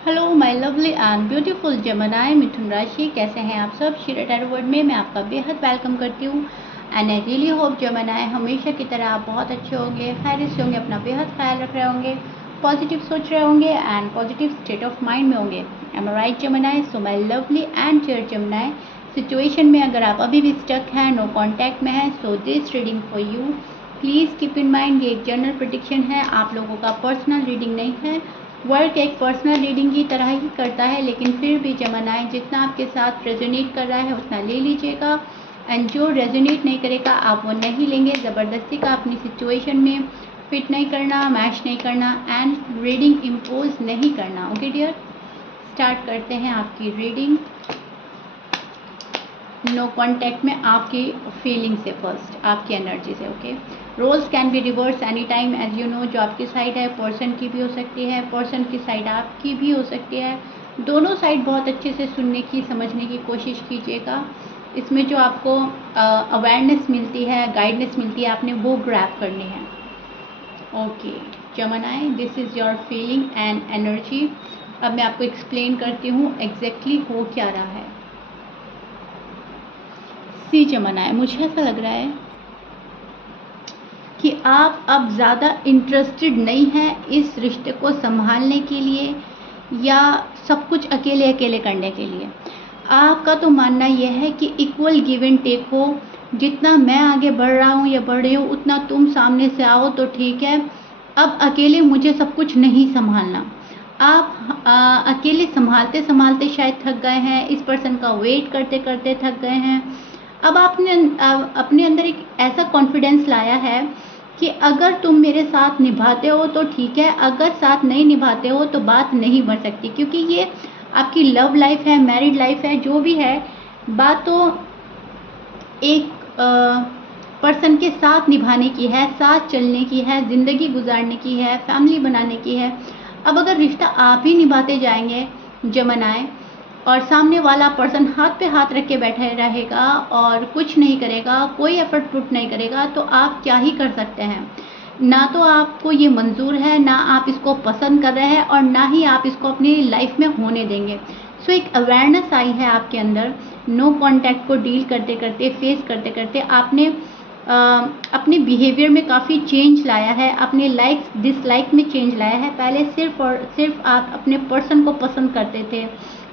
Hello my lovely and beautiful जमनाई मिथुन राशि, कैसे हैं आप सब। शिरा टैरो वर्ड में मैं आपका बेहद वेलकम करती हूँ एंड आई रियली होप जमनाई हमेशा की तरह आप बहुत अच्छे होंगे, खैरियत से होंगे, अपना बेहद ख्याल रख रहे होंगे, पॉजिटिव सोच रहे होंगे and positive state of mind में होंगे। Am I right Jamnai? So my lovely and dear Jamnai, situation में अगर आप अभी भी स्टक हैं, नो कॉन्टैक्ट में हैं, so this reading for you. Please keep in mind ये एक जनरल प्रेडिक्शन है, आप लोगों का पर्सनल रीडिंग नहीं है। वर्क एक पर्सनल रीडिंग की तरह ही करता है, लेकिन फिर भी जमनाएं जितना आपके साथ रेजोनेट कर रहा है उतना ले लीजिएगा एंड जो रेजोनेट नहीं करेगा आप वो नहीं लेंगे। ज़बरदस्ती का अपनी सिचुएशन में फिट नहीं करना, मैच नहीं करना एंड रीडिंग इम्पोज नहीं करना। ओके डियर, स्टार्ट करते हैं आपकी रीडिंग। नो कॉन्टैक्ट में आपकी फीलिंग से, फर्स्ट आपकी एनर्जी से। Okay, roles can be reverse any time as you know. जो आपकी साइड है पर्सन की भी हो सकती है, पर्सन की साइड आपकी भी हो सकती है। दोनों साइड बहुत अच्छे से सुनने की, समझने की कोशिश कीजिएगा। इसमें जो आपको अवेयरनेस मिलती है, गाइडनेस मिलती है, आपने वो ग्रैब करनी है। Okay जमनाई, this is your feeling and energy. अब मैं आपको एक्सप्लेन करती हूँ एग्जैक्टली हो क्या रहा है। सी जमनाई, मुझे ऐसा लग रहा है कि आप अब ज़्यादा इंटरेस्टेड नहीं हैं इस रिश्ते को संभालने के लिए या सब कुछ अकेले अकेले करने के लिए। आपका तो मानना यह है कि इक्वल गिव एंड टेक हो। जितना मैं आगे बढ़ रहा हूँ या बढ़ रही हूँ उतना तुम सामने से आओ तो ठीक है। अब अकेले मुझे सब कुछ नहीं संभालना। आप अकेले संभालते संभालते शायद थक गए हैं, इस पर्सन का वेट करते करते थक गए हैं। अब आपने अपने अंदर एक ऐसा कॉन्फिडेंस लाया है कि अगर तुम मेरे साथ निभाते हो तो ठीक है, अगर साथ नहीं निभाते हो तो बात नहीं बढ़ सकती। क्योंकि ये आपकी लव लाइफ है, मैरिड लाइफ है, जो भी है, बात तो एक पर्सन के साथ निभाने की है, साथ चलने की है, ज़िंदगी गुजारने की है, फैमिली बनाने की है। अब अगर रिश्ता आप ही निभाते जाएंगे जमनाएं और सामने वाला पर्सन हाथ पे हाथ रख के बैठे रहेगा और कुछ नहीं करेगा, कोई एफर्ट पुट नहीं करेगा, तो आप क्या ही कर सकते हैं। ना तो आपको ये मंजूर है, ना आप इसको पसंद कर रहे हैं और ना ही आप इसको अपनी लाइफ में होने देंगे। सो एक अवेयरनेस आई है आपके अंदर। नो कॉन्टैक्ट को डील करते करते, फेस करते करते आपने अपने बिहेवियर में काफ़ी चेंज लाया है, अपने लाइक्स डिसलाइक में चेंज लाया है। पहले सिर्फ और सिर्फ आप अपने पर्सन को पसंद करते थे,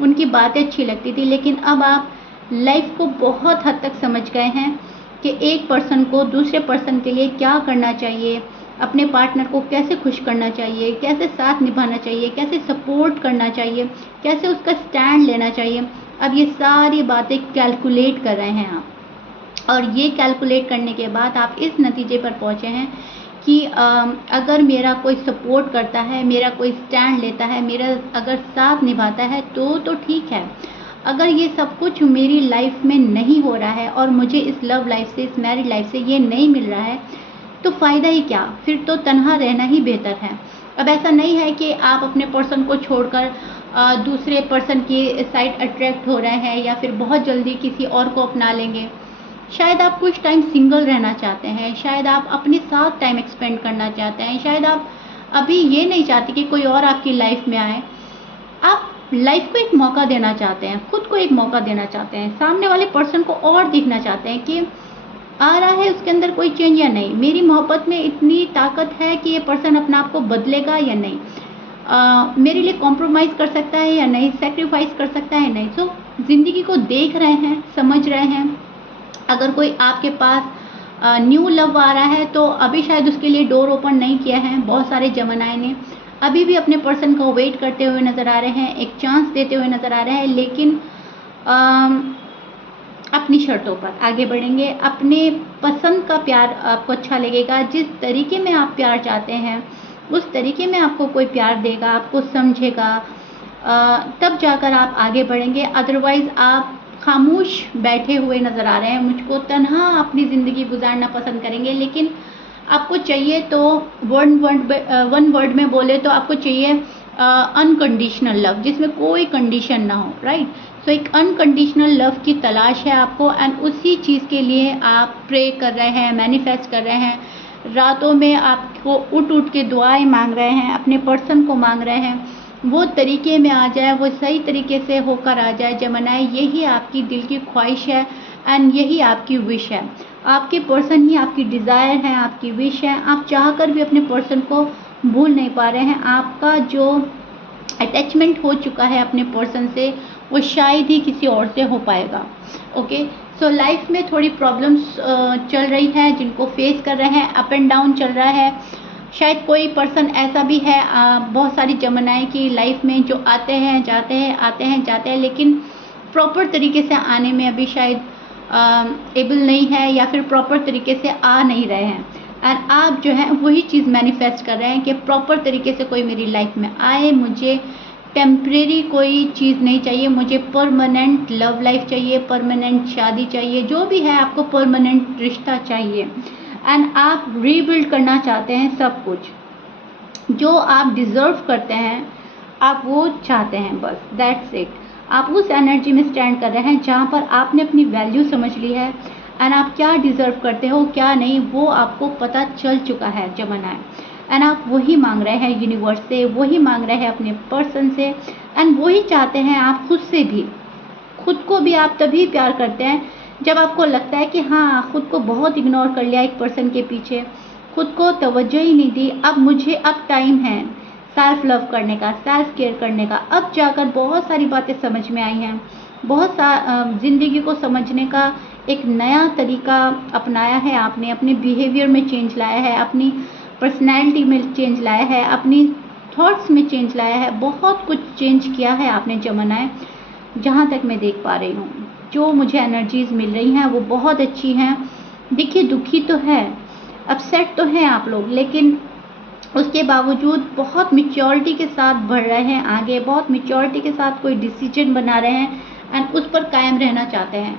उनकी बातें अच्छी लगती थी, लेकिन अब आप लाइफ को बहुत हद तक समझ गए हैं कि एक पर्सन को दूसरे पर्सन के लिए क्या करना चाहिए, अपने पार्टनर को कैसे खुश करना चाहिए, कैसे साथ निभाना चाहिए, कैसे सपोर्ट करना चाहिए, कैसे उसका स्टैंड लेना चाहिए। अब ये सारी बातें कैलकुलेट कर रहे हैं आप, और ये कैलकुलेट करने के बाद आप इस नतीजे पर पहुँचे हैं कि अगर मेरा कोई सपोर्ट करता है, मेरा कोई स्टैंड लेता है, मेरा अगर साथ निभाता है तो ठीक है। अगर ये सब कुछ मेरी लाइफ में नहीं हो रहा है और मुझे इस लव लाइफ से, इस मैरिड लाइफ से ये नहीं मिल रहा है, तो फ़ायदा ही क्या, फिर तो तन्हा रहना ही बेहतर है। अब ऐसा नहीं है कि आप अपने पर्सन को छोड़कर दूसरे पर्सन की साइड अट्रैक्ट हो रहे हैं या फिर बहुत जल्दी किसी और को अपना लेंगे। शायद आप कुछ टाइम सिंगल रहना चाहते हैं, शायद आप अपने साथ टाइम एक्सपेंड करना चाहते हैं, शायद आप अभी ये नहीं चाहते कि कोई और आपकी लाइफ में आए। आप लाइफ को एक मौका देना चाहते हैं, खुद को एक मौका देना चाहते हैं, सामने वाले पर्सन को और देखना चाहते हैं कि आ रहा है उसके अंदर कोई चेंज या नहीं, मेरी मोहब्बत में इतनी ताकत है कि ये पर्सन अपना आप को बदलेगा या नहीं, मेरे लिए कॉम्प्रोमाइज़ कर सकता है या नहीं, सेक्रीफाइस कर सकता है नहीं। सो ज़िंदगी को देख रहे हैं, समझ रहे हैं। अगर कोई आपके पास न्यू लव आ रहा है तो अभी शायद उसके लिए डोर ओपन नहीं किया है बहुत सारे जमनाएं ने, अभी भी अपने पर्सन को वेट करते हुए नज़र आ रहे हैं, एक चांस देते हुए नज़र आ रहे हैं, लेकिन अपनी शर्तों पर आगे बढ़ेंगे। अपने पसंद का प्यार आपको अच्छा लगेगा, जिस तरीके में आप प्यार चाहते हैं उस तरीके में आपको कोई प्यार देगा, आपको समझेगा, तब जाकर आप आगे बढ़ेंगे। अदरवाइज़ आप खामोश बैठे हुए नज़र आ रहे हैं, मुझको तन्हा अपनी ज़िंदगी गुजारना पसंद करेंगे। लेकिन आपको चाहिए तो वन वर्ड में बोले तो आपको चाहिए अनकंडीशनल लव, जिसमें कोई कंडीशन ना हो, राइट। सो एक अनकंडीशनल लव की तलाश है आपको एंड उसी चीज़ के लिए आप प्रे कर रहे हैं, मैनिफेस्ट कर रहे हैं, रातों में आपको उठ उठ के दुआएं मांग रहे हैं, अपने पर्सन को मांग रहे हैं। वो तरीके में आ जाए, वो सही तरीके से होकर आ जाए जमनाई, यही आपकी दिल की ख्वाहिश है एंड यही आपकी विश है। आपके पर्सन ही आपकी डिज़ायर है, आपकी विश है। आप चाह कर भी अपने पर्सन को भूल नहीं पा रहे हैं। आपका जो अटैचमेंट हो चुका है अपने पर्सन से, वो शायद ही किसी और से हो पाएगा। ओके, सो लाइफ में थोड़ी प्रॉब्लम्स चल रही है जिनको फेस कर रहे हैं, अप एंड डाउन चल रहा है। शायद कोई पर्सन ऐसा भी है, बहुत सारी जमनाई की लाइफ में जो आते हैं जाते हैं, आते हैं जाते हैं, लेकिन प्रॉपर तरीके से आने में अभी शायद एबल नहीं है या फिर प्रॉपर तरीके से आ नहीं रहे हैं। एंड आप जो है वही चीज़ मैनिफेस्ट कर रहे हैं कि प्रॉपर तरीके से कोई मेरी लाइफ में आए, मुझे टेम्परेरी कोई चीज़ नहीं चाहिए, मुझे परमानेंट लव लाइफ चाहिए, परमानेंट शादी चाहिए, जो भी है आपको परमानेंट रिश्ता चाहिए। एंड आप रीबिल्ड करना चाहते हैं सब कुछ जो आप डिज़र्व करते हैं, आप वो चाहते हैं, बस दैट्स इट। आप उस एनर्जी में स्टैंड कर रहे हैं जहाँ पर आपने अपनी वैल्यू समझ ली है एंड आप क्या डिज़र्व करते हो क्या नहीं वो आपको पता चल चुका है जमनाई। एंड आप वही मांग रहे हैं यूनिवर्स से, वही मांग रहे हैं अपने पर्सन से एंड वही चाहते हैं आप खुद से भी। खुद को भी आप तभी प्यार करते हैं जब आपको लगता है कि हाँ, खुद को बहुत इग्नोर कर लिया एक पर्सन के पीछे, खुद को तवज्जो ही नहीं दी, अब टाइम है सेल्फ लव करने का, सेल्फ केयर करने का। अब जाकर बहुत सारी बातें समझ में आई हैं, ज़िंदगी को समझने का एक नया तरीका अपनाया है आपने, अपने बिहेवियर में चेंज लाया है, अपनी पर्सनैलिटी में चेंज लाया है, अपनी थॉट्स में चेंज लाया है, बहुत कुछ चेंज किया है आपने जमनाई। जहाँ तक मैं देख पा रही हूँ, जो मुझे एनर्जीज़ मिल रही हैं वो बहुत अच्छी हैं। देखिए, दुखी तो है, अपसेट तो हैं आप लोग, लेकिन उसके बावजूद बहुत मैच्योरिटी के साथ बढ़ रहे हैं आगे, बहुत मैच्योरिटी के साथ कोई डिसीजन बना रहे हैं एंड उस पर कायम रहना चाहते हैं,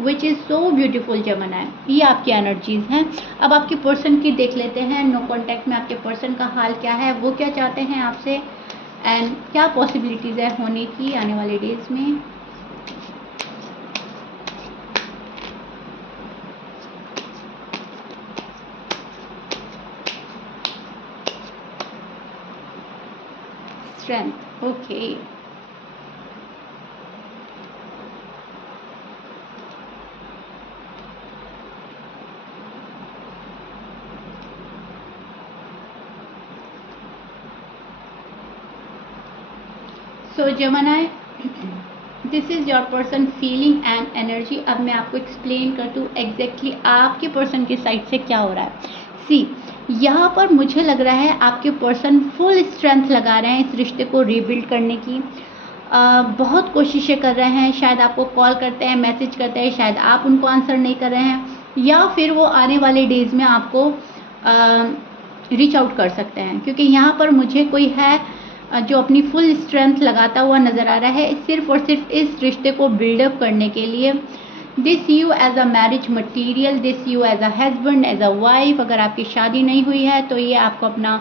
विच इज़ सो ब्यूटीफुल जमनाई। ये आपकी एनर्जीज़ हैं। अब आपके पर्सन की देख लेते हैं, नो कॉन्टैक्ट में आपके पर्सन का हाल क्या है, वो क्या चाहते हैं आपसे एंड क्या पॉसिबिलिटीज़ है होने की आने वाले डेज में। Strength, okay. So जमनाई, this is your person feeling and energy. अब मैं आपको एक्सप्लेन कर दूँ एग्जैक्टली आपके पर्सन की साइड से क्या हो रहा है। सी, यहाँ पर मुझे लग रहा है आपके पर्सन फुल स्ट्रेंथ लगा रहे हैं इस रिश्ते को रीबिल्ड करने की। बहुत कोशिशें कर रहे हैं, शायद आपको कॉल करते हैं, मैसेज करते हैं, शायद आप उनको आंसर नहीं कर रहे हैं, या फिर वो आने वाले डेज़ में आपको रीच आउट कर सकते हैं, क्योंकि यहाँ पर मुझे कोई है जो अपनी फुल स्ट्रेंथ लगाता हुआ नज़र आ रहा है, सिर्फ और सिर्फ इस रिश्ते को बिल्डअप करने के लिए। This you as a marriage material, this you as a husband, as a wife. अगर आपकी शादी नहीं हुई है तो ये आपको अपना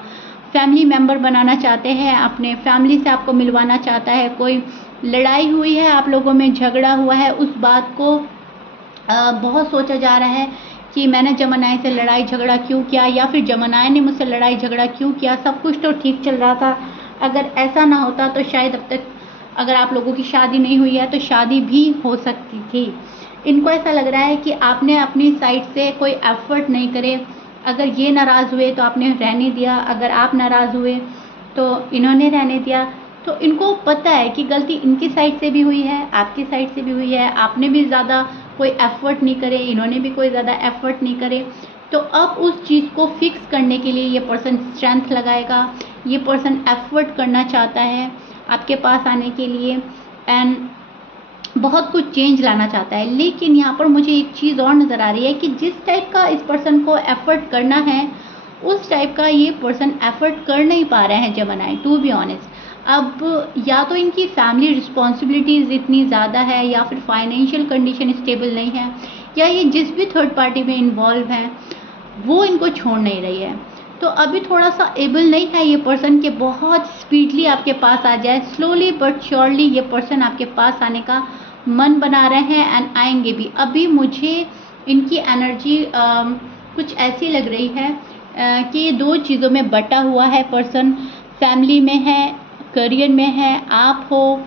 फैमिली मेम्बर बनाना चाहते हैं, अपने फैमिली से आपको मिलवाना चाहता है। कोई लड़ाई हुई है, आप लोगों में झगड़ा हुआ है, उस बात को बहुत सोचा जा रहा है कि मैंने जमनाई से लड़ाई झगड़ा क्यों किया, या फिर जमनाई ने मुझसे लड़ाई झगड़ा क्यों किया। सब कुछ तो ठीक चल रहा था, अगर ऐसा ना होता तो शायद अब तक, अगर आप लोगों की शादी नहीं हुई है तो शादी भी हो सकती थी। इनको ऐसा लग रहा है कि आपने अपनी साइड से कोई एफर्ट नहीं करे। अगर ये नाराज़ हुए तो आपने रहने दिया, अगर आप नाराज़ हुए तो इन्होंने रहने दिया। तो इनको पता है कि गलती इनकी साइड से भी हुई है, आपकी साइड से भी हुई है। आपने भी ज़्यादा कोई एफ़र्ट नहीं करे, इन्होंने भी कोई ज़्यादा एफ़र्ट नहीं करे। तो अब उस चीज़ को फिक्स करने के लिए ये पर्सन स्ट्रेंथ लगाएगा, ये पर्सन एफ़र्ट करना चाहता है आपके पास आने के लिए एंड बहुत कुछ चेंज लाना चाहता है। लेकिन यहाँ पर मुझे एक चीज़ और नज़र आ रही है कि जिस टाइप का इस पर्सन को एफ़र्ट करना है, उस टाइप का ये पर्सन एफ़र्ट कर नहीं पा रहे हैं जमनाई, टू बी ऑनेस्ट। अब या तो इनकी फैमिली रिस्पॉन्सिबिलिटीज़ इतनी ज़्यादा है, या फिर फाइनेंशियल कंडीशन स्टेबल नहीं है, या ये जिस भी थर्ड पार्टी में इन्वॉल्व हैं वो इनको छोड़ नहीं रही है। तो अभी थोड़ा सा एबल नहीं है ये पर्सन कि बहुत स्पीडली आपके पास आ जाए। स्लोली बट श्योरली ये पर्सन आपके पास आने का मन बना रहे हैं एंड आएंगे भी। अभी मुझे इनकी एनर्जी कुछ ऐसी लग रही है कि ये दो चीज़ों में बटा हुआ है पर्सन। फैमिली में है, करियर में है, आप हो,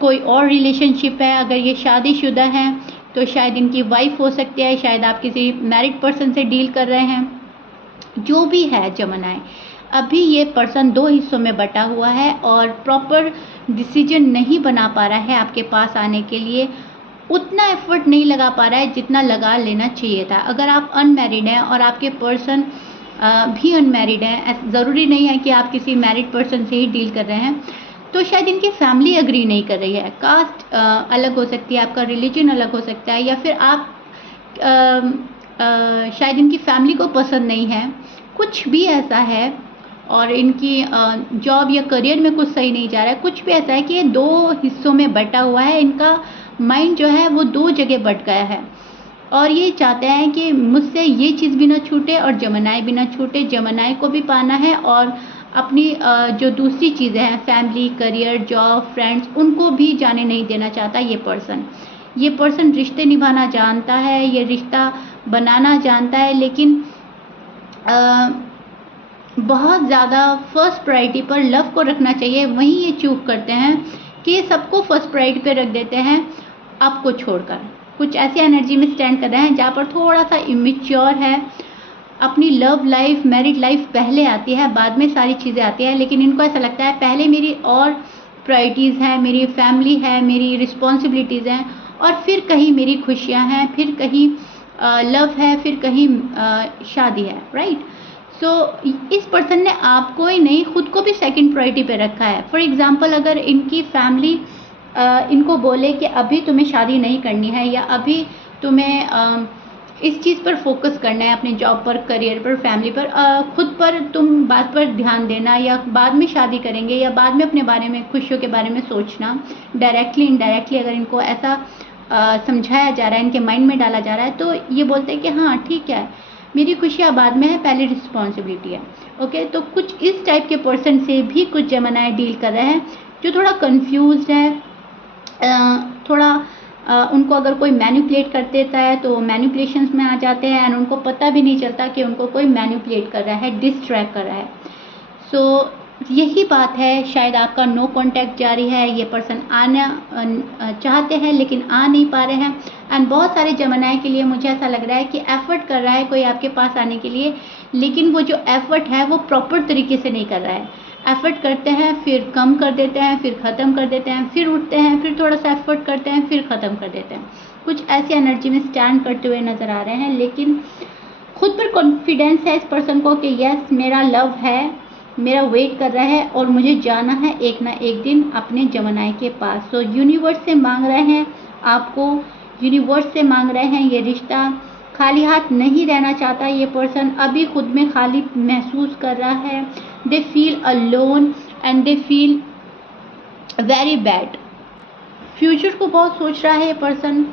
कोई और रिलेशनशिप है, अगर ये शादीशुदा हैं तो शायद इनकी वाइफ हो सकती है, शायद आप किसी मैरिड पर्सन से डील कर रहे हैं। जो भी है जमनाएं, अभी ये पर्सन दो हिस्सों में बटा हुआ है और प्रॉपर डिसीजन नहीं बना पा रहा है आपके पास आने के लिए, उतना एफर्ट नहीं लगा पा रहा है जितना लगा लेना चाहिए था। अगर आप अनमैरिड हैं और आपके पर्सन भी अनमैरिड हैं, ज़रूरी नहीं है कि आप किसी मैरिड पर्सन से ही डील कर रहे हैं, तो शायद इनकी फैमिली एग्री नहीं कर रही है। कास्ट अलग हो सकती है, आपका रिलीजन अलग हो सकता है, या फिर आप शायद इनकी फैमिली को पसंद नहीं है, कुछ भी ऐसा है, और इनकी जॉब या करियर में कुछ सही नहीं जा रहा है, कुछ भी ऐसा है कि ये दो हिस्सों में बटा हुआ है, इनका माइंड जो है वो दो जगह बट गया है और ये चाहते हैं कि मुझसे ये चीज़ भी ना छूटे और जमनाई भी ना छूटे, जमनाई को भी पाना है और अपनी जो दूसरी चीज़ें हैं, फैमिली, करियर, जॉब, फ्रेंड्स, उनको भी जाने नहीं देना चाहता ये पर्सन रिश्ते निभाना जानता है, ये रिश्ता बनाना जानता है, लेकिन बहुत ज़्यादा फर्स्ट प्रायोरिटी पर लव को रखना चाहिए, वहीं ये चूक करते हैं कि ये सबको फर्स्ट प्रायोरिटी पे रख देते हैं आपको छोड़कर। कुछ ऐसी एनर्जी में स्टैंड कर रहे हैं जहाँ पर थोड़ा सा इमेच्योर है, अपनी लव लाइफ, मैरिड लाइफ पहले आती है, बाद में सारी चीज़ें आती हैं, लेकिन इनको ऐसा लगता है पहले मेरी और प्रायोरिटीज़ हैं, मेरी फैमिली है, मेरी रिस्पॉन्सिबिलिटीज़ हैं, और फिर कहीं मेरी खुशियाँ हैं, फिर कहीं लव है, फिर कहीं शादी है, राइट। सो इस पर्सन ने आपको ही नहीं, खुद को भी सेकंड प्रायोरिटी पे रखा है। फॉर एग्जांपल, अगर इनकी फैमिली इनको बोले कि अभी तुम्हें शादी नहीं करनी है, या अभी तुम्हें इस चीज़ पर फोकस करना है, अपने जॉब पर, करियर पर, फैमिली पर, खुद पर तुम बात पर ध्यान देना, या बाद में शादी करेंगे, या बाद में अपने बारे में, खुशियों के बारे में सोचना, डायरेक्टली इनडायरेक्टली अगर इनको ऐसा समझाया जा रहा है, इनके माइंड में डाला जा रहा है, तो ये बोलते हैं कि हाँ ठीक है, मेरी खुशियाँ बाद में है, पहले रिस्पॉन्सिबिलिटी है। ओके, तो कुछ इस टाइप के पर्सन से भी कुछ जमनाएं डील कर रहे हैं जो थोड़ा कंफ्यूज्ड है, थोड़ा उनको अगर कोई मैनिपुलेट कर देता है तो मैनिपुलेशंस में आ जाते हैं, एंड उनको पता भी नहीं चलता कि उनको कोई मैनिपुलेट कर रहा है, डिस्ट्रैक्ट कर रहा है। सो यही बात है, शायद आपका नो कांटेक्ट जारी है, ये पर्सन आना चाहते हैं लेकिन आ नहीं पा रहे हैं, एंड बहुत सारे जमनाएं के लिए मुझे ऐसा लग रहा है कि एफर्ट कर रहा है कोई आपके पास आने के लिए, लेकिन वो जो एफर्ट है वो प्रॉपर तरीके से नहीं कर रहा है। एफर्ट करते हैं, फिर कम कर देते हैं, फिर ख़त्म कर देते हैं, फिर उठते हैं, फिर थोड़ा सा एफर्ट करते हैं, फिर ख़त्म कर देते हैं। कुछ ऐसी एनर्जी में स्टैंड करते हुए नज़र आ रहे हैं, लेकिन खुद पर कॉन्फिडेंस है इस पर्सन को कि यस, मेरा लव है, मेरा वेट कर रहा है और मुझे जाना है एक ना एक दिन अपने जमनाई के पास। सो यूनिवर्स से मांग रहे हैं आपको, यूनिवर्स से मांग रहे हैं ये रिश्ता। खाली हाथ नहीं रहना चाहता ये पर्सन, अभी खुद में खाली महसूस कर रहा है। They feel alone and they feel very bad. Future को बहुत सोच रहा है ये पर्सन,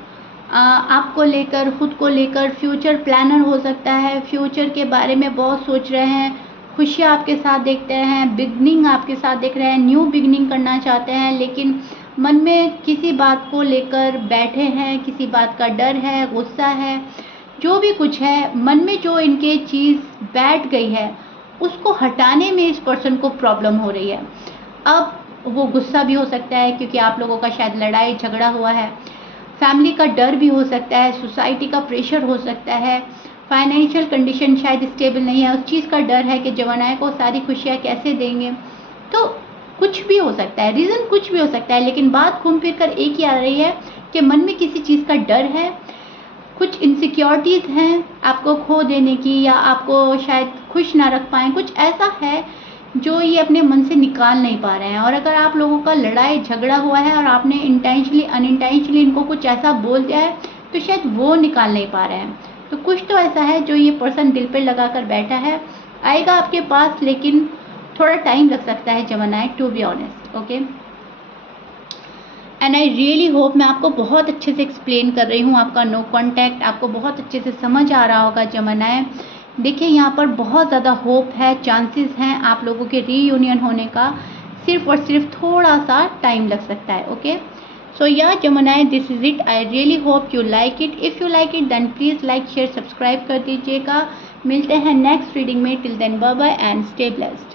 आपको लेकर, खुद को लेकर। फ्यूचर प्लानर हो सकता है, फ्यूचर के बारे में बहुत सोच रहे हैं, खुशियाँ आपके साथ देखते हैं, बिगनिंग आपके साथ देख रहे हैं, न्यू बिगनिंग करना चाहते हैं, लेकिन मन में किसी बात को लेकर बैठे हैं, किसी बात का डर है, गुस्सा है, जो भी कुछ है मन में, जो इनके चीज़ बैठ गई है उसको हटाने में इस पर्सन को प्रॉब्लम हो रही है। अब वो गुस्सा भी हो सकता है क्योंकि आप लोगों का शायद लड़ाई झगड़ा हुआ है, फैमिली का डर भी हो सकता है, सोसाइटी का प्रेशर हो सकता है, फाइनेंशियल कंडीशन शायद स्टेबल नहीं है, उस चीज़ का डर है कि जवानाई को सारी खुशियाँ कैसे देंगे। तो कुछ भी हो सकता है, रीज़न कुछ भी हो सकता है, लेकिन बात घूम फिर कर एक ही आ रही है कि मन में किसी चीज़ का डर है, कुछ इनसिक्योरिटीज़ हैं आपको खो देने की, या आपको शायद खुश ना रख पाएँ, कुछ ऐसा है जो ये अपने मन से निकाल नहीं पा रहे हैं। और अगर आप लोगों का लड़ाई झगड़ा हुआ है और आपने इंटेंशनली अनइंटेंशनली इनको कुछ ऐसा बोल दिया है तो शायद वो निकाल नहीं पा रहे हैं। तो कुछ तो ऐसा है जो ये पर्सन दिल पे लगा कर बैठा है, आएगा आपके पास, लेकिन थोड़ा टाइम लग सकता है Jamnai, to be honest. Okay, and I really hope मैं आपको बहुत अच्छे से एक्सप्लेन कर रही हूँ। आपका नो कांटेक्ट आपको बहुत अच्छे से समझ आ रहा होगा जमनाई। देखिए, यहाँ पर बहुत ज़्यादा होप है, चांसेस हैं आप लोगों के रीयूनियन होने का, सिर्फ और सिर्फ थोड़ा सा टाइम लग सकता है। Okay, so yeah Jamnai, this is it. I really hope you like it. If you like it then please like, share, subscribe कर दीजिएगा। मिलते हैं नेक्स्ट रीडिंग में। Till then bye bye and stay blessed.